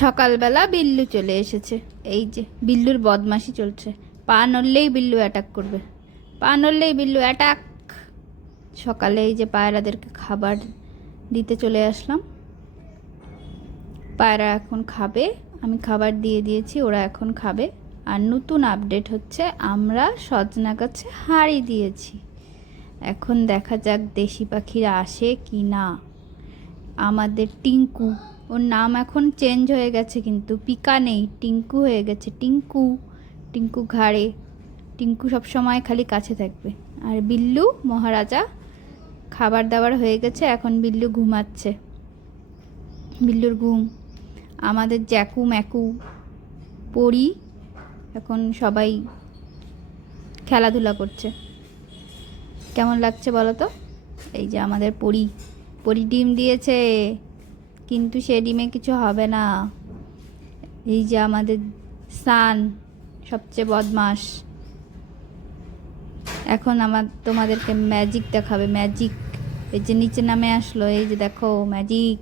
সকালবেলা বিল্লু চলে এসেছে। এই যে, বিল্লুর বদমাশি চলছে। পা নড়লেই বিল্লু অ্যাটাক করবে। পা নড়লেই বিল্লু অ্যাটাক সকালে এই যে পায়রাদেরকে খাবার দিতে চলে আসলাম। পায়রা এখন খাবে। আমি খাবার দিয়ে দিয়েছি, ওরা এখন খাবে। আর নতুন আপডেট হচ্ছে, আমরা সজনা গাছে হাঁড়ি দিয়েছি। এখন দেখা যাক দেশি পাখিরা আসে কি না আমাদের টিঙ্কু। ওর নাম এখন চেঞ্জ হয়ে গেছে কিন্তু, পিকা নেই, টিঙ্কু হয়ে গেছে, টিঙ্কু। টিঙ্কু ঘাড়ে। টিঙ্কু সব সময় খালি কাছে থাকবে। আর বিল্লু মহারাজা, খাবার দাবার হয়ে গেছে, এখন বিল্লু ঘুমাচ্ছে। বিল্লুর ঘুম। আমাদের জ্যাকু ম্যাকু পড়ি এখন সবাই খেলাধুলা করছে। কেমন লাগছে বলো তো? এই যে আমাদের পরি। পরি ডিম দিয়েছে, কিন্তু সে ডিমে কিছু হবে না। এই যে আমাদের সান, সবচেয়ে বদমাস এখন আমার, তোমাদেরকে ম্যাজিক দেখাবে ম্যাজিক এই যে নিচে নামে আসলো, এই যে দেখো ম্যাজিক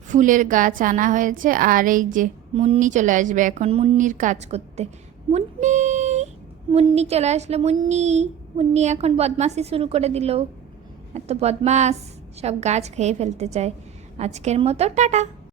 ফুলের গাছ আনা হয়েছে, আর এই যে মুন্নি চলে আসবে এখন, মুন্নির কাজ করতে। মুন্নি! মুন্নি চলে আসলো, মুন্নি মুন্নি এখন বদমাসি শুরু করে দিল। এত বদমাস সব গাছ খেয়ে ফেলতে চায়। আজকের মতো টাটা।